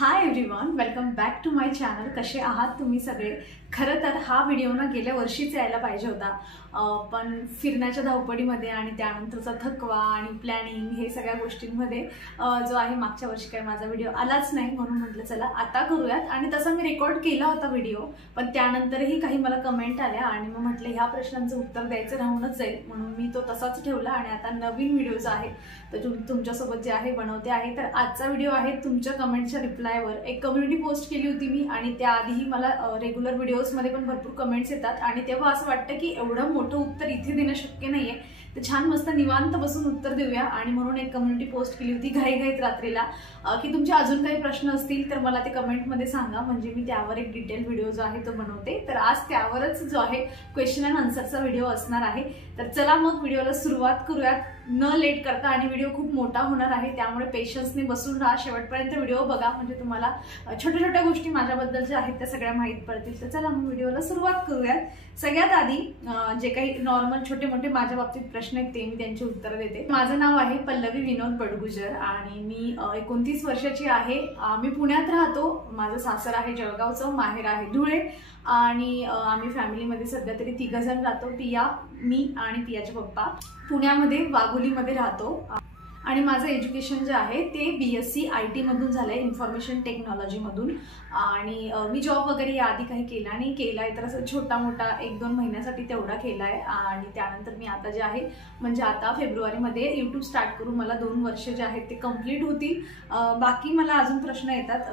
High everyone, welcome back to my channel. कसे आहात तुम्ही सगळे? खरं तर हा व्हिडिओ ना गेल्या वर्षीच यायला पाहिजे होता, पण फिरण्याच्या धावपळीमध्ये आणि त्यानंतरचा थकवा आणि प्लॅनिंग हे सगळ्या गोष्टींमध्ये जो आहे मागच्या वर्षी काय माझा व्हिडिओ आलाच नाही, म्हणून म्हटलं चला आता करूयात। आणि तसा मी रेकॉर्ड केला होता व्हिडिओ, पण त्यानंतरही काही मला कमेंट आल्या आणि मग म्हटलं ह्या प्रश्नांचं उत्तर द्यायचं राहूनच जाईल, म्हणून मी तो तसाच ठेवला आणि आता नवीन व्हिडिओ जो आहे तर तुमच्यासोबत जे आहे बनवते आहे। तर आजचा व्हिडिओ आहे तुमच्या कमेंटच्या रिप्लायवर। एक कम्युनिटी पोस्ट केली होती मी आणि त्याआधीही मला रेग्युलर व्हिडिओजमध्ये पण भरपूर कमेंट्स येतात आणि तेव्हा असं वाटतं की एवढं मोठं उत्तर इथे देणं शक्य नाहीये, तर छान मस्त निवांत बसून उत्तर देऊया। आणि म्हणून एक कम्युनिटी पोस्ट केली होती घाईघाईत रात्रीला की तुमचे अजून काही प्रश्न असतील तर मला ते कमेंटमध्ये सांगा, म्हणजे मी त्यावर एक डिटेल व्हिडिओ जो आहे तो बनवते। तर आज त्यावरच जो आहे क्वेश्चन अँड आन्सरचा व्हिडिओ असणार आहे। तर चला मग व्हिडिओला सुरुवात करूयात न लेट करता। आणि व्हिडिओ खूप मोठा होणार आहे, त्यामुळे पेशन्सने बसून राहा, शेवटपर्यंत व्हिडिओ बघा, म्हणजे तुम्हाला छोट्या छोट्या गोष्टी माझ्याबद्दल ज्या आहेत त्या सगळ्या माहीत पडतील। तर चला मग व्हिडिओला सुरुवात करूयात। सगळ्यात आधी जे काही नॉर्मल छोटे मोठे माझ्या बाबतीत प्रश्न आहेत ते मी त्यांची उत्तर देते। माझं नाव आहे पल्लवी विनोद बडगुजर आणि मी 29 वर्षाची आहे। मी पुण्यात राहतो। माझं सासर आहे जळगावचं, माहेर आहे धुळे आणि आम्ही फॅमिलीमध्ये सध्या तरी 3 जण राहतो। पिया, मी आणि पियाचे पप्पा पुण्यामध्ये वाघोलीमध्ये राहतो। आणि माझं एज्युकेशन जे आहे ते BSc IT मधून झालंय, इन्फॉर्मेशन टेक्नॉलॉजी मधून। आणि मी जॉब वगैरे याआधी काही केला नाही, केलाय तर असं छोटा मोठा 1-2 महिन्यासाठी तेवढा केलाय। आणि त्यानंतर मी आता जे आहे म्हणजे आता फेब्रुवारीमध्ये YouTube स्टार्ट करून मला 2 वर्ष जे आहेत ते कंप्लीट होतील। बाकी मला अजून प्रश्न येतात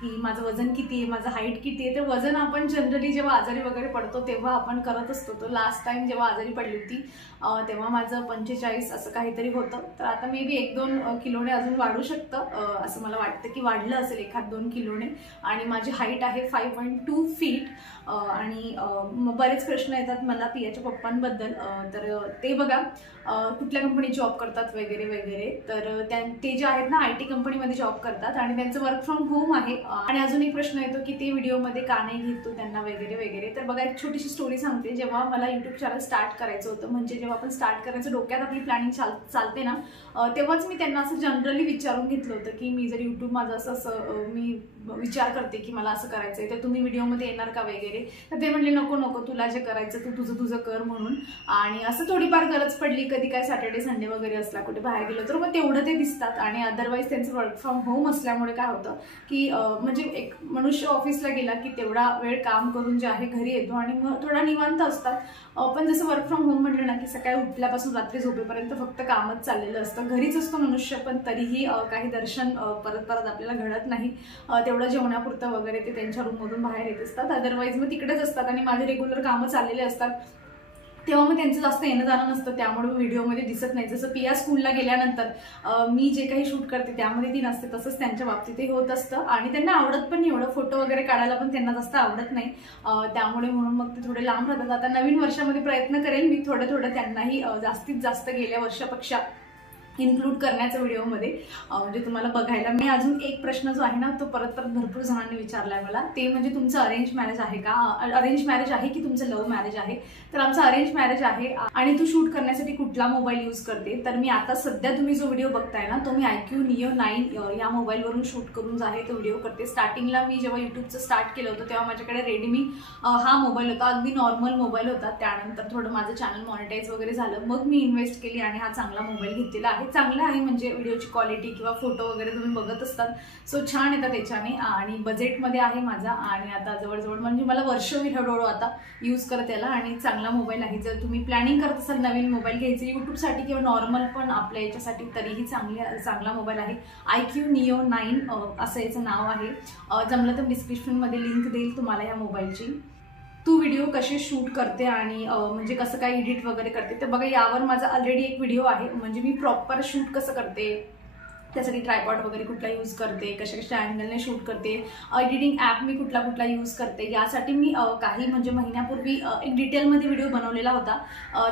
की माझं वजन किती आहे, माझं हाईट किती आहे। तर वजन आपण जनरली जेव्हा आजारी वगैरे पडतो तेव्हा आपण करत असतो। तो लास्ट टाइम जेव्हा आजारी पडली होती तेव्हा माझं 45 असं काहीतरी होतं। तर आता मे बी 1-2 किलोने अजून वाढू शकतं, असं मला वाटतं की वाढलं असेल 1-2 किलोने। आणि माझी हाईट आहे 5.2 फीट। आणि बरेच प्रश्न येतात मला पियाच्या पप्पांबद्दल, तर ते बघा कुठल्या कंपनीत जॉब करतात वगैरे वगैरे। तर ते जे आहेत ना IT कंपनीमध्ये जॉब करतात आणि त्यांचं वर्क फ्रॉम होम आहे। आणि अजून एक प्रश्न येतो की ते व्हिडिओमध्ये का नाही घेतो त्यांना वगैरे वगैरे। तर बघा एक छोटीशी स्टोरी सांगते। जेव्हा मला YouTube चॅनल स्टार्ट करायचं होतं, म्हणजे जेव्हा आपण स्टार्ट करायचं डोक्यात आपली प्लॅनिंग चालते ना, तेव्हाच मी त्यांना असं जनरली विचारून घेतलं होतं की मी जर YouTube माझं असं मी विचार करते की मला असं करायचंय तर तुम्ही व्हिडिओमध्ये येणार का वगैरे। तर ते म्हणले नको नको, तुला जे करायचं तू तुझं कर म्हणून। आणि असं थोडीफार गरज पडली, कधी काय सॅटर्डे संडे वगैरे असला कुठे बाहेर गेलो तर मग तेवढं ते दिसतात। आणि अदरवाईज त्यांचं वर्क फ्रॉम होम असल्यामुळे काय होतं की म्हणजे एक मनुष्य ऑफिसला गेला की तेवढा वेळ काम करून जे आहे घरी येतो आणि मग थोडा निवांत असतात। पण जसं वर्क फ्रॉम होम म्हटलं ना की सकाळी उठल्यापासून रात्री झोपेपर्यंत फक्त कामच चाललेलं असतं, घरीच असतो मनुष्य, पण तरीही काही दर्शन परत आपल्याला घडत नाही। तेवढं जेवणापुरतं वगैरे ते त्यांच्या रूममधून बाहेर येत असतात, अदरवाईज मग तिकडेच असतात आणि माझे रेग्युलर कामं चाललेले असतात। तेव्हा मग त्यांचं जास्त येणं जाणं नसतं, त्यामुळे व्हिडिओमध्ये दिसत नाही। जसं पिया स्कूलला गेल्यानंतर मी जे काही शूट करते त्यामध्ये ती नसते, तसंच त्यांच्या बाबतीतही होत असतं। आणि त्यांना आवडत पण नाही एवढं, फोटो वगैरे काढायला पण त्यांना जास्त आवडत नाही, त्यामुळे म्हणून मग ते थोडे लांब राहतात। आता नवीन वर्षामध्ये प्रयत्न करेल मी थोडं त्यांनाही जास्तीत जास्त गेल्या वर्षापेक्षा इन्क्लूड करण्याच्या व्हिडिओमध्ये, म्हणजे तुम्हाला बघायला। मी अजून एक प्रश्न जो आहे ना तो परत भरपूर जणांनी विचारलाय मला, ते म्हणजे तुमचं अरेंज मॅरेज आहे का, अरेंज मॅरेज आहे की तुमचं लव्ह मॅरेज आहे। तर आमचं अरेंज मॅरेज आहे। आणि तू शूट करण्यासाठी कुठला मोबाईल यूज करते, तर मी आता सध्या तुम्ही जो व्हिडिओ बघताय ना तो मी IQ Neo 9 या मोबाईलवरून शूट करून जो आहे तो व्हिडिओ करते। स्टार्टिंगला मी जेव्हा YouTubeचं स्टार्ट केलं होतं तेव्हा माझ्याकडे रेडमी हा मोबाईल होता, अगदी नॉर्मल मोबाईल होता। त्यानंतर थोडं माझं चॅनल मॉनिटाईज वगैरे झालं, मग मी इन्व्हेस्ट केली आणि हा चांगला मोबाईल घेतलेला आहे। चांगलं आहे, म्हणजे व्हिडिओची क्वालिटी किंवा फोटो वगैरे तुम्ही बघत असतात सो छान येतात त्याच्याने। आणि बजेटमध्ये आहे माझा आणि आता जवळजवळ म्हणजे मला वर्ष होईल हळूहळू आता यूज करत याला। आणि चांगला मोबाईल आहे, जर तुम्ही प्लॅनिंग करत असाल नवीन मोबाईल घ्यायचं यूट्यूबसाठी किंवा नॉर्मल पण आपल्या याच्यासाठी तरीही चांगला मोबाईल आहे। IQ Neo 9 असं याचं नाव आहे। जमलं तर डिस्क्रिप्शनमध्ये लिंक देईल तुम्हाला या मोबाईलची। तू व्हिडिओ कसे शूट करते आणि म्हणजे कसं काय एडिट वगैरे करते, तर बघा यावर माझा ऑलरेडी एक व्हिडिओ आहे, म्हणजे मी प्रॉपर शूट कसं करते, त्यासाठी ट्रायपॉड वगैरे कुठला यूज करते, कशा अँगलने शूट करते, एडिटिंग ॲप मी कुठला यूज करते, यासाठी मी काही म्हणजे महिन्यापूर्वी एक डिटेलमध्ये व्हिडिओ बनवलेला होता।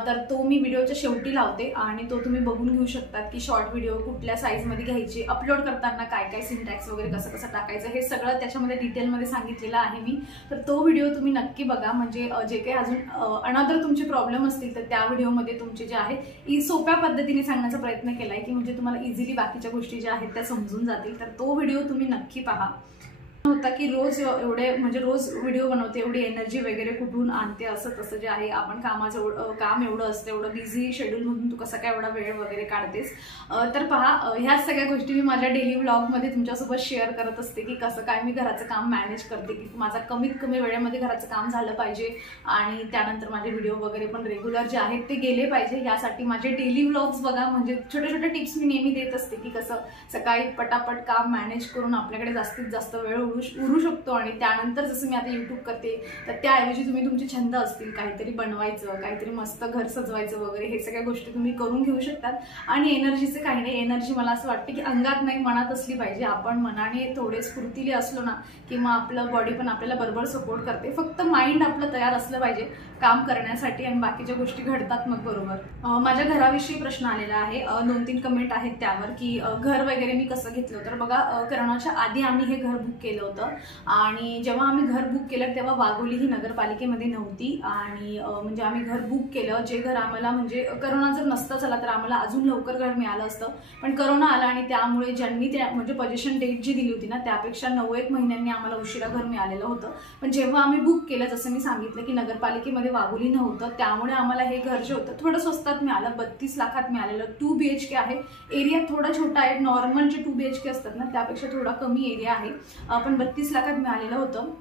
तर तो मी व्हिडिओच्या शेवटी लावते आणि तो तुम्ही बघून घेऊ शकतात की शॉर्ट व्हिडिओ कुठल्या साईजमध्ये घ्यायचे, अपलोड करताना काय सिंटॅक्स वगैरे कसं टाकायचं हे सगळं त्याच्यामध्ये डिटेलमध्ये सांगितलेलं आहे मी। तर तो व्हिडिओ तुम्ही नक्की बघा, म्हणजे जे काही अजून अनदर तुमचे प्रॉब्लेम असतील तर त्या व्हिडिओमध्ये तुमचे जे आहे सोप्या पद्धतीने सांगण्याचा प्रयत्न केलाय की म्हणजे तुम्हाला इझिली बाकीच्या गोष्टी गोष्टी ज्या आहेत त्या समजून जातील. तर तो व्हिडिओ तुम्ही नक्की पहा. होता की रोज एवढे म्हणजे रोज व्हिडिओ बनवते, एवढी एनर्जी वगैरे कुठून आणते असं तसं जे आहे. आपण कामाचं काम एवढं असतं, एवढं बिझी शेड्यूलमधून तू कसं काय एवढा वेळ वगैरे काढतेस. तर पहा, ह्या सगळ्या गोष्टी मी माझ्या डेली व्लॉगमध्ये तुमच्यासोबत शेअर करत असते की कसं काय मी घराचं काम मॅनेज करते, की माझा कमीत कमी वेळेमध्ये घराचं काम झालं पाहिजे आणि त्यानंतर माझे व्हिडिओ वगैरे पण रेग्युलर जे आहेत ते गेले पाहिजे. यासाठी माझे डेली व्लॉग्स बघा, म्हणजे छोटे छोटे टिप्स मी नेहमी देत असते की कसं सकाळी पटापट काम मॅनेज करून आपल्याकडे जास्तीत जास्त वेळ उरू शकतो. आणि त्यानंतर जसं मी आता यूट्यूब करते तर त्याऐवजी तुम्ही तुमचे छंद असतील, काहीतरी बनवायचं, काहीतरी मस्त घर सजवायचं वगैरे, हे सगळ्या गोष्टी तुम्ही करून घेऊ शकतात. आणि एनर्जीचे काही नाही, एनर्जी मला असं वाटतं की अंगात नाही मनात असली पाहिजे. आपण मनाने थोडे स्फूर्तिले असलो ना की मग आपलं बॉडी पण आपल्याला बरोबर सपोर्ट करते. फक्त माइंड आपलं तयार असलं पाहिजे काम करण्यासाठी आणि बाकीच्या गोष्टी घडतात मग बरोबर. माझ्या घराविषयी प्रश्न आलेला आहे, 2-3 कमेंट आहेत त्यावर की घर वगैरे मी कसं घेतलं. तर बघा, कोरोनाच्या आधी आम्ही हे घर बुक केलं होतं आणि जेव्हा आम्ही घर बुक केलं तेव्हा वाघोली ही नगरपालिकेमध्ये नव्हती. आणि म्हणजे आम्ही घर बुक केलं, जे घर आम्हाला म्हणजे कोरोना जर नसता झाला तर आम्हाला अजून लवकर घर मिळालं असतं. पण कोरोना आला आणि त्यामुळे ज्यांनी त्या म्हणजे पोझिशन डेट जी दिली होती ना त्यापेक्षा 9-1 महिन्यांनी आम्हाला उशिरा घर मिळालेलं होतं. पण जेव्हा आम्ही बुक केलं, जसं मी सांगितलं की नगरपालिकेमध्ये वाघोली नव्हतं, त्यामुळे आम्हाला हे घर जे होतं थोडं स्वस्तात मिळालं. 32 लाखात मिळालेलं. 2 BHK आहे. एरिया थोडा छोटा आहे, नॉर्मल जे 2 BHK असतात ना त्यापेक्षा थोडा कमी एरिया आहे, पण 32 लाखात मिळालेलं होतं.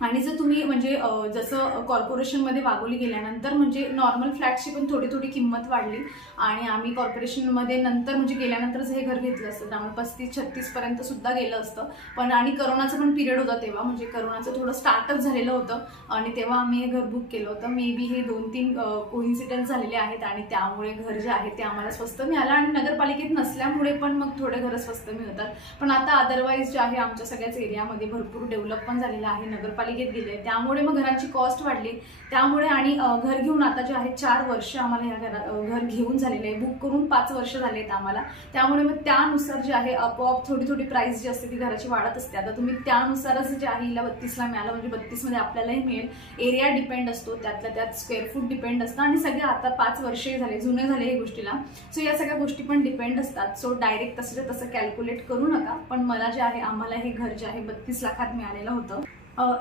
आणि जर तुम्ही म्हणजे जसं कॉर्पोरेशनमध्ये वाघोली गेल्यानंतर म्हणजे नॉर्मल फ्लॅटची पण थोडी थोडी किंमत वाढली आणि आम्ही कॉर्पोरेशनमध्ये नंतर म्हणजे गेल्यानंतरच हे घर घेतलं असतं, त्यामुळे 35-36 पर्यंत सुद्धा गेलं असतं. पण आणि करोनाचा पण पिरियड होता तेव्हा, म्हणजे करोनाचं थोडं स्टार्टअप झालेलं होतं आणि तेव्हा आम्ही हे घर बुक केलं होतं. मे बी हे 2-3 कोइन्सिडन्स झालेले आहेत आणि त्यामुळे घर जे आहे ते आम्हाला स्वस्त मिळालं. आणि नगरपालिकेत नसल्यामुळे पण मग थोडे घरं स्वस्त मिळतात. पण आता अदरवाईज जे आहे आमच्या सगळ्याच एरियामध्ये भरपूर डेव्हलप पण झालेलं आहे, नगरपालिकेत गेले, त्यामुळे मग घरांची कॉस्ट वाढली. त्यामुळे आणि घर घेऊन आता जे आहे 4 वर्ष आम्हाला ह्या घर घेऊन झालेले आहे, बुक करून 5 वर्ष झाले आहेत आम्हाला. त्यामुळे मग त्यानुसार जे आहे आपोआप थोडी थोडी प्राइस जी असते ती घराची वाढत असते. आता तुम्ही त्यानुसारच जे आहे हिला 32ला मिळालं, म्हणजे 32 मध्ये आपल्यालाही मिळेल. एरिया डिपेंड असतो, त्यातल्या त्यात स्क्वेअर फूट डिपेंड असतं आणि सगळे आता 5 वर्षे झाले, जुने झाले या गोष्टीला. सो या सगळ्या गोष्टी पण डिपेंड असतात. सो डायरेक्ट तसं कॅल्क्युलेट करू नका. पण मला जे आहे आम्हाला हे घर जे आहे 32 लाखात मिळालेलं होतं.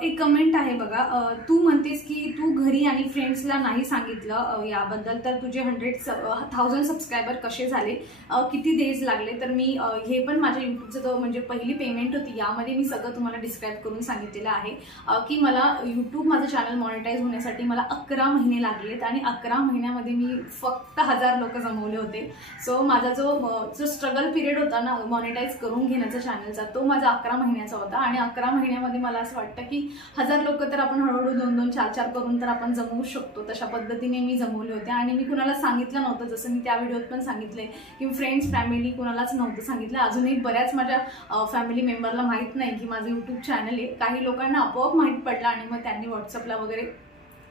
एक कमेंट आहे बघा, तू म्हणतेस की तू घरी आणि फ्रेंड्सला नाही सांगितलं याबद्दल, तर तुझे 100,000 सबस्क्रायबर कसे झाले, किती डेज लागले. तर मी हे पण माझ्या यूट्यूबचं म्हणजे पहिली पेमेंट होती, यामध्ये मी सगळं तुम्हाला डिस्क्राईब करून सांगितलेलं आहे की मला यूट्यूब माझं चॅनल मॉनिटाईज होण्यासाठी मला 11 महिने लागलेत आणि 11 महिन्यामध्ये मी फक्त 1000 लोक जमवले होते. सो माझा जो स्ट्रगल पिरियड होता ना मॉनिटाईज करून घेण्याचा चॅनलचा, तो माझा 11 महिन्याचा होता. आणि 11 महिन्यामध्ये मला असं वाटतं की 1000 लोक तर आपण हळूहळू 2-2, 4-4 करून तर आपण जमवू शकतो. तशा पद्धतीने मी जमवले होते आणि मी कुणाला सांगितलं नव्हतं, जसं मी त्या व्हिडिओत पण सांगितलंय की फ्रेंड्स फॅमिली कुणालाच नव्हतं सांगितलं. अजूनही बऱ्याच माझ्या फॅमिली मेंबरला माहीत नाही की माझं यूट्यूब चॅनल आहे. काही लोकांना आपोआप माहीत पडलं आणि मग त्यांनी व्हॉट्सअपला वगैरे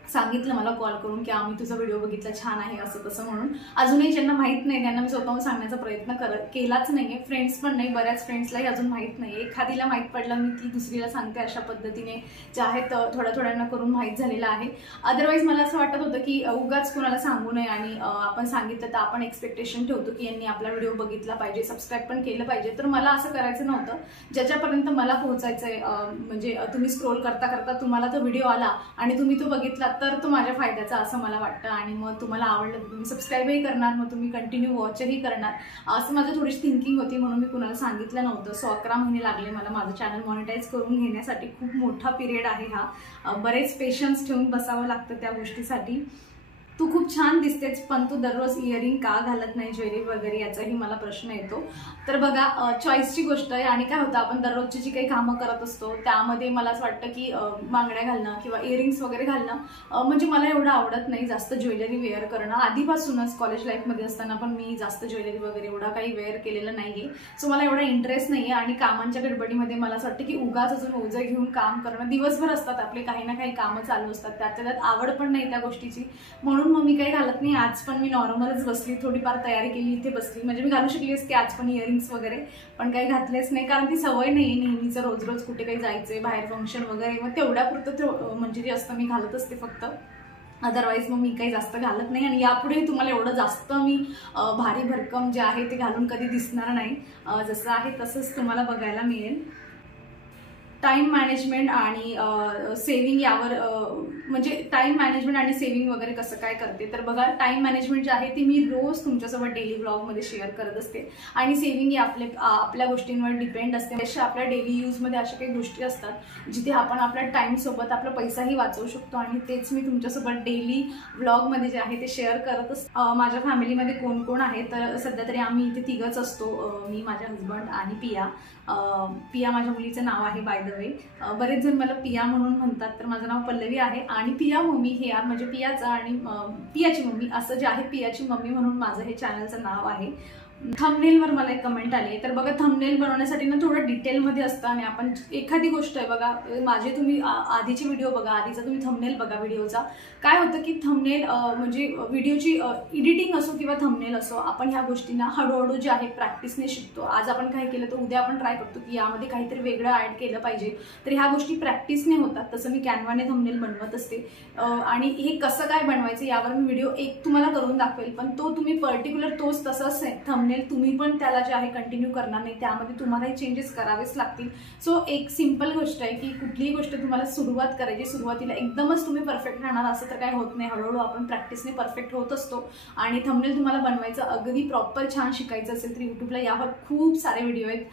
सांगितलं मला कॉल करून की आम्ही तुझा व्हिडिओ बघितला, छान आहे असं तसं म्हणून. अजूनही ज्यांना माहीत नाही त्यांना मी स्वतःहून सांगण्याचा प्रयत्न केलाच नाहीये. फ्रेंड्स पण नाही, बऱ्याच फ्रेंड्सलाही अजून माहीत नाही. एखादीला माहीत पडलं मी ती दुसरीला सांगते, अशा पद्धतीने जे आहेत थोड्या करून माहीत झालेलं आहे. अदरवाईज मला असं वाटत होतं की उगाच कोणाला सांगू नये आणि आपण सांगितलं तर आपण एक्सपेक्टेशन ठेवतो की यांनी आपला व्हिडिओ बघितला पाहिजे, सबस्क्राईब पण केलं पाहिजे. तर मला असं करायचं नव्हतं. ज्याच्यापर्यंत मला पोहोचायचंय, म्हणजे तुम्ही स्क्रोल करता करता तुम्हाला तो व्हिडिओ आला आणि तुम्ही तो बघितला तर तो माझ्या फायद्याचा असं मला वाटतं. आणि मग तुम्हाला आवडलं तर तुम्ही सबस्क्राईबही करणार, मग तुम्ही कंटिन्यू वॉचही करणार, असं माझं थोडीशी थिंकिंग होती, म्हणून मी कुणाला सांगितलं नव्हतं. सो 11 महिने लागले मला माझं चॅनल मॉनिटाईज करून घेण्यासाठी. खूप मोठा पिरियड आहे हा, बरेच पेशन्स ठेवून बसावं लागतं त्या गोष्टीसाठी. तू खूप छान दिसतेच, पण तू दररोज इयरिंग का घालत नाही, ज्वेलरी वगैरे, याचाही मला प्रश्न येतो. तर बघा, चॉईसची गोष्ट आहे. आणि काय होतं, आपण दररोजची जी काही कामं करत असतो त्यामध्ये मला असं वाटतं की बांगड्या घालणं किंवा इयरिंग्स वगैरे घालणं म्हणजे मला एवढं आवडत नाही जास्त ज्वेलरी वेअर करणं. आधीपासूनच कॉलेज लाईफमध्ये असताना पण मी जास्त ज्वेलरी वगैरे एवढा काही वेअर केलेलं नाहीये. सो मला एवढा इंटरेस्ट नाहीये. आणि कामांच्या गडबडीमध्ये मला असं वाटतं की उगाच अजून ओझं घेऊन काम करणं, दिवसभर असतात आपले काही ना काही कामं चालू असतात, त्यात आवड पण नाही त्या गोष्टीची, म्हणून मग मी काही घालत नाही. आज पण मी नॉर्मलच बसली, थोडीफार तयारी केली, इथे बसली. म्हणजे मी घालू शकली असते आज पण इयरिंग्स वगैरे, पण काही घातलेच नाही, कारण ती सवय नाही नेहमीच रोज कुठे काही जायचंय, बाहेर फंक्शन वगैरे, मग तेवढ्यापुरतं म्हणजे जे असतं मी घालत असते फक्त. अदरवाईज मग मी काही जास्त घालत नाही आणि यापुढे तुम्हाला एवढं जास्त मी भारी भरकम जे आहे ते घालून कधी दिसणार नाही. जसं आहे तसंच तुम्हाला बघायला मिळेल. टाइम मॅनेजमेंट आणि सेव्हिंग यावर म्हणजे टाइम मॅनेजमेंट आणि सेव्हिंग वगैरे कसं काय करते तर बघा, टाइम मॅनेजमेंट जे आहे ते मी रोज तुमच्यासोबत डेली ब्लॉगमध्ये शेअर करत असते आणि सेव्हिंग ही आपल्या गोष्टींवर डिपेंड असते. अशा आपल्या डेली यूजमध्ये अशा काही गोष्टी असतात जिथे आपण आपल्या टाईमसोबत आपला पैसाही वाचवू शकतो आणि तेच मी तुमच्यासोबत डेली ब्लॉगमध्ये जे आहे ते शेअर करत असते. माझ्या फॅमिलीमध्ये कोण कोण आहे तर सध्या तरी आम्ही इथे तिघंच असतो, मी, माझ्या हजबंड आणि पिया. पिया माझ्या मुलीचं नाव आहे बाय द वे. बरेच जण मला पिया म्हणून म्हणतात, तर माझं नाव पल्लवी आहे आणि पिया मम्मी हे म्हणजे पियाचं आणि पियाची मम्मी असं जे आहे, पियाची मम्मी म्हणून माझं हे चॅनलचं नाव आहे. थंबनेलवर मला एक कमेंट आली तर बघा, थंबनेल बनवण्यासाठी ना थोडं डिटेलमध्ये असतं आणि आपण एखादी गोष्ट आहे बघा, माझे तुम्ही आधीचे व्हिडिओ बघा, आधीचा तुम्ही थंबनेल बघा व्हिडिओचा. काय होतं की थंबनेल म्हणजे व्हिडिओची एडिटिंग असो किंवा थंबनेल असो, आपण ह्या गोष्टींना हळूहळू जे आहे प्रॅक्टिसने शिकतो. आज आपण काय केलं तर उद्या आपण ट्राय करतो की यामध्ये काहीतरी वेगळं ॲड केलं पाहिजे, तर ह्या गोष्टी प्रॅक्टिसने होतात. तसं मी कॅनवाने थंबनेल बनवत असते आणि हे कसं काय बनवायचं यावर मी व्हिडिओ एक तुम्हाला करून दाखवेल, पण तो तुम्ही पर्टिक्युलर तोच तसाच थंबनेल तुम्ही पण त्याला जे आहे कंटिन्यू करणार नाही, त्यामध्ये तुम्हालाही चेंजेस करावेच लागतील. सो एक सिंपल गोष्ट आहे की कुठलीही गोष्ट तुम्हाला सुरुवात करायची, सुरुवातीला एकदमच तुम्ही परफेक्ट राहणार असं तर काय होत नाही. हळूहळू आपण प्रॅक्टिसने परफेक्ट होत असतो आणि थंबनेल तुम्हाला बनवायचं अगदी प्रॉपर छान शिकायचं असेल तर यूट्यूबला यावर खूप सारे व्हिडिओ आहेत,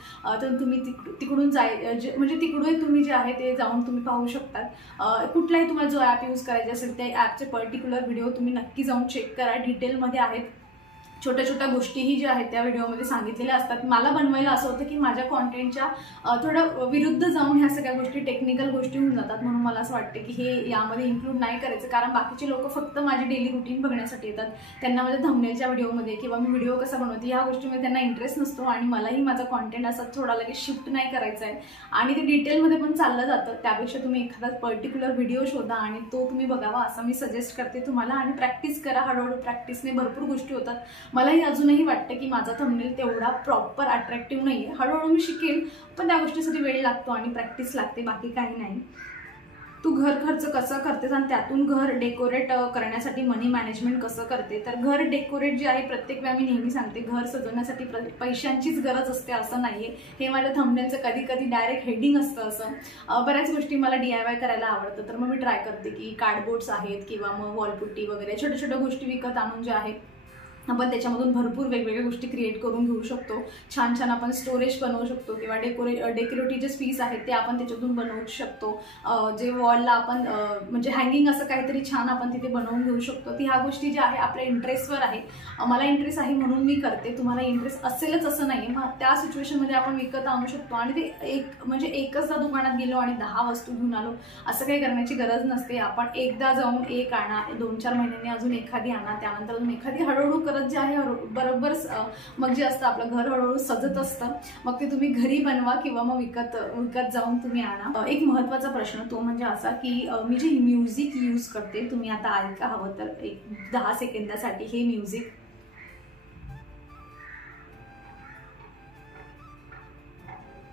तर तुम्ही तिकडून म्हणजे तिकडून तुम्ही जे आहे ते जाऊन तुम्ही पाहू शकतात. कुठलाही तुम्हाला जो ॲप यूज करायचा असेल त्या ॲपचे पर्टिक्युलर व्हिडिओ तुम्ही नक्की जाऊन चेक करा, डिटेलमध्ये आहेत. छोट्या छोट्या गोष्टीही ज्या आहेत त्या व्हिडिओमध्ये सांगितलेल्या असतात. मला बनवायला असं होतं की माझ्या कॉन्टेंटच्या थोडं विरुद्ध जाऊन ह्या सगळ्या गोष्टी टेक्निकल गोष्टी होऊन जातात, म्हणून मला असं वाटतं की हे यामध्ये इन्क्लूड नाही करायचं, कारण बाकीचे लोक फक्त माझी डेली रुटीन बघण्यासाठी येतात. त्यांना माझ्या थंबनेलच्या व्हिडिओमध्ये किंवा मी व्हिडिओ कसा बनवते ह्या गोष्टीमध्ये त्यांना इंटरेस्ट नसतो आणि मलाही माझा कॉन्टेंट असा थोडा लगेच शिफ्ट नाही करायचा आहे आणि ते डिटेलमध्ये पण चाललं जातं. त्यापेक्षा तुम्ही एखादा पर्टिक्युलर व्हिडिओ शोधा आणि तो तुम्ही बघावा असं मी सजेस्ट करते तुम्हाला आणि प्रॅक्टिस करा. हळूहळू प्रॅक्टिसने भरपूर गोष्टी होतात. मलाही अजूनही वाटतं की माझा थंबनेल तेवढा प्रॉपर अट्रॅक्टिव्ह नाही आहे. हळूहळू मी शिकेल, पण त्या गोष्टीसाठी वेळ लागतो आणि प्रॅक्टिस लागते, बाकी काही नाही. तू घर खर्च कसं करतेस आणि त्यातून घर डेकोरेट करण्यासाठी मनी मॅनेजमेंट कसं करते तर घर डेकोरेट जे आहे प्रत्येक वेळा मी नेहमी सांगते, घर सजवण्यासाठी पैशांचीच गरज असते असं नाही आहे. हे माझ्या थंबनेलचं कधी कधी डायरेक्ट हेडिंग असतं. असं बऱ्याच गोष्टी मला DIY करायला आवडतं, तर मग मी ट्राय करते की कार्डबोर्ड्स आहेत किंवा मग वॉलपुट्टी वगैरे छोट्या छोट्या गोष्टी विकत आणून जे आहे आपण त्याच्यामधून भरपूर वेगवेगळ्या गोष्टी क्रिएट करून घेऊ शकतो. छान छान आपण स्टोरेज बनवू शकतो किंवा डेकोरेटिव्ह जे पीस आहेत ते आपण त्याच्यातून बनवू शकतो. जे वॉलला आपण म्हणजे हँगिंग असं काहीतरी छान आपण तिथे बनवून घेऊ शकतो. ती ह्या गोष्टी ज्या आहे आपल्या इंटरेस्टवर आहे. मला इंटरेस्ट आहे म्हणून मी करते, तुम्हाला इंटरेस्ट असेलच असं नाही. मग त्या सिच्युएशनमध्ये आपण विकत आणू शकतो आणि ते म्हणजे एकचदा दुकानात गेलो आणि 10 वस्तू घेऊन आलो असं काही करण्याची गरज नसते. आपण एकदा जाऊन एक आणा, 2-4 महिन्यांनी अजून एखादी आणा, त्यानंतर अजून एखादी, हळूहळू जे आहे बरोबर मग जे असतं आपलं घर हळूहळू सजत असतं. मग ते तुम्ही घरी बनवा किंवा मग विकत जाऊन तुम्ही आणा. एक महत्त्वाचा प्रश्न तो म्हणजे असा की मी जे म्युझिक यूज करते, तुम्ही आता ऐका हवं तर एक 10 सेकंदासाठी हे म्युझिक.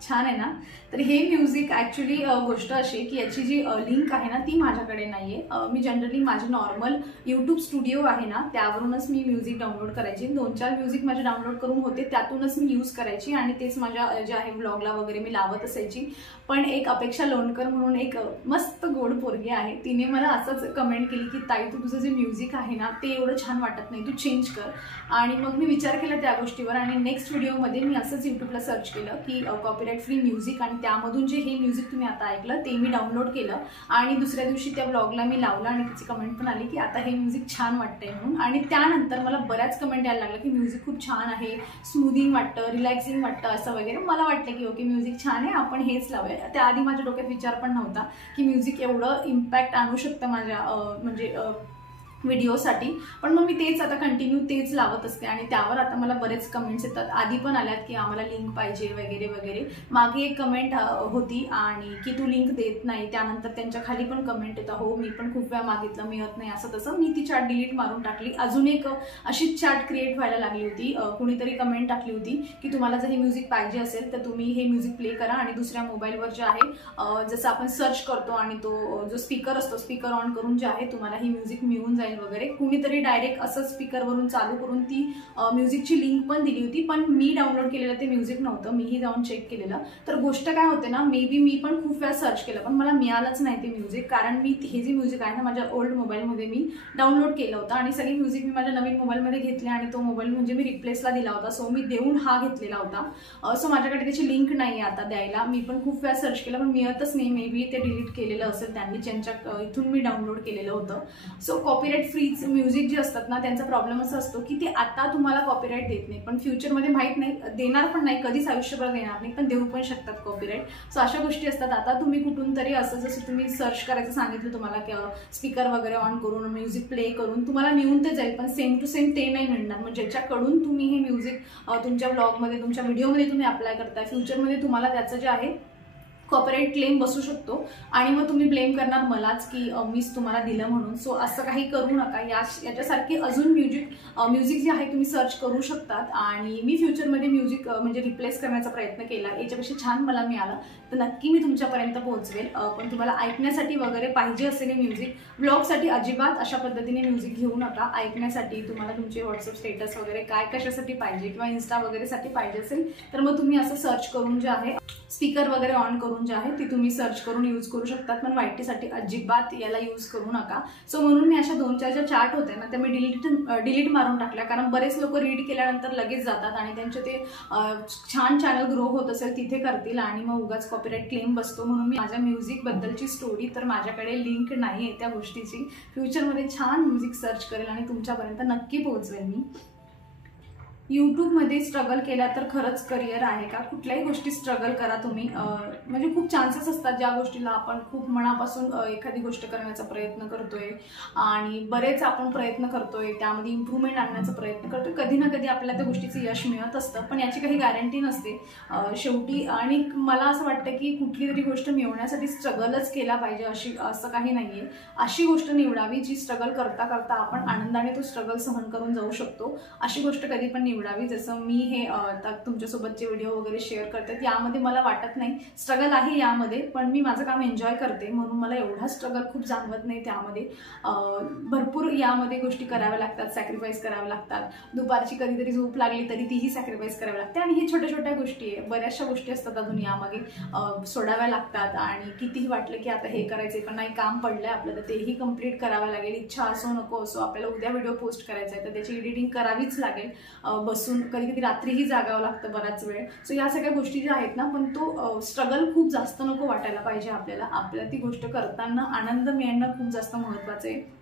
छान आहे ना. तर हे म्युझिक ॲक्च्युली गोष्ट अशी की याची जी लिंक आहे ना ती माझ्याकडे नाही आहे. मी जनरली माझे नॉर्मल यूट्यूब स्टुडिओ आहे ना त्यावरूनच मी म्युझिक डाउनलोड करायची. 2-4 म्युझिक माझे डाउनलोड करून होते, त्यातूनच मी यूज करायची आणि तेच माझ्या जे आहे ब्लॉगला वगैरे मी लावत असायची. पण एक अपेक्षा लोणकर म्हणून एक मस्त गोड पोरगी आहे, तिने मला असंच कमेंट केली की ताई तू तुझं जे म्युझिक आहे ना ते एवढं छान वाटत नाही, तू चेंज कर. आणि मग मी विचार केला त्या गोष्टीवर आणि नेक्स्ट व्हिडिओमध्ये मी असंच यूट्यूबला सर्च केलं की कॉपीराईट फ्री म्युझिक आणि त्यामधून जे हे म्युझिक तुम्ही आता ऐकलं ते मी डाउनलोड केलं आणि दुसऱ्या दिवशी त्या ब्लॉगला मी लावलं आणि त्याची कमेंट पण आली की आता हे म्युझिक छान वाटतंय म्हणून. आणि त्यानंतर मला बऱ्याच कमेंट यायला लागल्या की म्युझिक खूप छान आहे, स्मूथिंग वाटतं, रिलॅक्सिंग वाटतं असं वगैरे. मला वाटलं की ओके म्युझिक छान आहे, आपण हेच लावूया. त्याआधी माझ्या डोक्यात विचार पण नव्हता की म्युझिक एवढं इम्पॅक्ट आणू शकतं माझ्या म्हणजे व्हिडिओसाठी, पण मग मी तेच आता कंटिन्यू तेच लावत असते आणि त्यावर आता मला बरेच कमेंट्स येतात. आधी पण आल्यात की आम्हाला लिंक पाहिजे वगैरे वगैरे. मागे एक कमेंट होती आणि की तू लिंक देत नाही, त्यानंतर त्यांच्या खाली पण कमेंट येतं हो मी पण खूप वेळा मागितलं मिळत नाही असं तसं. मी ती चॅट डिलीट मारून टाकली. अजून एक अशीच चॅट क्रिएट व्हायला लागली होती. कुणीतरी कमेंट टाकली होती की तुम्हाला जर हे म्युझिक पाहिजे असेल तर तुम्ही हे म्युझिक प्ले करा आणि दुसऱ्या मोबाईलवर जे आहे जसं आपण सर्च करतो आणि तो जो स्पीकर असतो स्पीकर ऑन करून जे आहे तुम्हाला ही म्युझिक मिळून जाईल वगैरे. कुणीतरी डायरेक्ट असं स्पीकरवरून चालू करून ती म्युझिकची लिंक पण दिली होती, पण मी डाउनलोड केलेलं ते म्युझिक नव्हतं. मीही जाऊन चेक केलेलं. तर गोष्ट काय होते ना, मे बी मी पण खूप वेळा सर्च केलं पण मला मिळालंच नाही ते म्युझिक, कारण मी हे जे म्युझिक आहे ना माझ्या ओल्ड मोबाईलमध्ये मी डाउनलोड केलं होतं आणि सगळी म्युझिक मी माझ्या नवीन मोबाईलमध्ये घेतले आणि तो मोबाईल म्हणजे मी रिप्लेसला दिला होता. सो मी देऊन हा घेतलेला होता. सो माझ्याकडे त्याची लिंक नाही आहे आता द्यायला. मी पण खूप वेळा सर्च केलं पण मिळतच नाही. मे बी ते डिलीट केलेलं असेल त्यांनी, ज्यांच्या इथून मी डाउनलोड केलेलं होतं. सो कॉपीराईट फ्री म्युझिक जे असतात ना त्यांचा प्रॉब्लेम असा असतो की ते आता तुम्हाला कॉपीराईट देत नाही, पण फ्युचरमध्ये माहीत नाही, देणार पण नाही, कधीच आयुष्यभर देणार नाही, पण देऊ पण शकतात कॉपीराईट. सो अशा गोष्टी असतात. आता तुम्ही कुठून तरी असं जसं तुम्ही सर्च करायचं सांगितलं तुम्हाला की स्पीकर वगैरे ऑन करून म्युझिक प्ले करून तुम्हाला मिळून ते जाईल, पण सेम टू सेम ते नाही मिळणार. मग ज्याच्याकडून तुम्ही हे म्युझिक तुमच्या ब्लॉगमध्ये तुमच्या व्हिडिओमध्ये तुम्ही अप्लाय करताय, फ्युचरमध्ये तुम्हाला त्याचं जे आहे कॉपीराईट क्लेम बसू शकतो आणि मग तुम्ही ब्लेम करणार मलाच की मीच तुम्हाला दिलं म्हणून. सो असं काही करू नका. याच्यासारखी अजून म्युझिक जे आहे तुम्ही सर्च करू शकतात आणि मी फ्युचरमध्ये म्युझिक म्हणजे रिप्लेस करण्याचा प्रयत्न केला, याच्यापेक्षा छान मला मिळालं तर नक्की मी तुमच्यापर्यंत पोहोचवेल. पण तुम्हाला ऐकण्यासाठी वगैरे पाहिजे असेल म्युझिक, ब्लॉगसाठी अजिबात अशा पद्धतीने म्युझिक घेऊ नका. ऐकण्यासाठी तुम्हाला तुमचे व्हॉट्सअप स्टेटस वगैरे काय कशासाठी पाहिजे किंवा इन्स्टा वगैरेसाठी पाहिजे असेल तर मग तुम्ही असं सर्च करून जे आहे स्पीकर वगैरे ऑन करून जे आहे ती तुम्ही सर्च करून यूज करू शकतात, पण वाईटीसाठी अजिबात याला यूज करू नका. सो म्हणून मी अशा 2-4 ज्या चॅट होत्या ना त्या मी डिलीट मारून टाकल्या, कारण बरेच लोक रीड केल्यानंतर लगेच जातात आणि त्यांचे ते छान चॅनल ग्रो होत असेल तिथे करतील आणि मग उगाच कॉपीराईट क्लेम बसतो. म्हणून मी माझ्या म्युझिक बद्दलची स्टोरी तर माझ्याकडे लिंक नाही आहे त्या गोष्टीची. फ्युचरमध्ये छान म्युझिक सर्च करेल आणि तुमच्यापर्यंत नक्की पोहोचवेल मी. यूट्यूबमध्ये स्ट्रगल केला तर खरंच करिअर आहे का? कुठल्याही गोष्टी स्ट्रगल करा तुम्ही, म्हणजे खूप चान्सेस असतात ज्या गोष्टीला आपण खूप मनापासून एखादी गोष्ट करण्याचा प्रयत्न करतोय आणि बरेच आपण प्रयत्न करतोय, त्यामध्ये इम्प्रूव्हमेंट आणण्याचा प्रयत्न करतोय, कधी ना कधी आपल्याला त्या गोष्टीचं यश मिळत असतं, पण याची काही गॅरंटी नसते शेवटी. आणि मला असं वाटतं की कुठली तरी गोष्ट मिळवण्यासाठी स्ट्रगलच केला पाहिजे असं काही नाहीये. अशी गोष्ट निवडावी जी स्ट्रगल करता करता आपण आनंदाने तो स्ट्रगल सहन करून जाऊ शकतो, अशी गोष्ट कधी पण निवडावी. जसं मी हे तुमच्यासोबतचे व्हिडिओ वगैरे शेअर करते यामध्ये मला वाटत नाही स्ट्रगल आहे यामध्ये, पण मी माझं काम एन्जॉय करते म्हणून मला एवढा स्ट्रगल खूप जाणवत नाही. त्यामध्ये भरपूर यामध्ये गोष्टी कराव्या लागतात, सॅक्रिफाईस कराव्या लागतात. दुपारची कधीतरी झोप लागली तरी तीही सॅक्रिफाईस करावी लागते आणि ही छोट्या छोट्या गोष्टी आहे, बऱ्याचशा गोष्टी असतात अजून यामागे सोडाव्या लागतात. आणि कितीही वाटलं की आता हे करायचंय पण नाही, काम पडलंय आपलं तर तेही कम्प्लीट करावं लागेल. इच्छा असो नको असो आपल्याला उद्या व्हिडिओ पोस्ट करायचा आहे तर त्याची एडिटिंग करावीच लागेल. बसून कधी कधी रात्रीही जागावं लागतं बराच वेळ. सो या सगळ्या गोष्टी ज्या आहेत ना, पण तो स्ट्रगल खूप जास्त नको वाटायला पाहिजे आपल्याला ती गोष्ट करताना आनंद मिळणं खूप जास्त महत्त्वाचं आहे.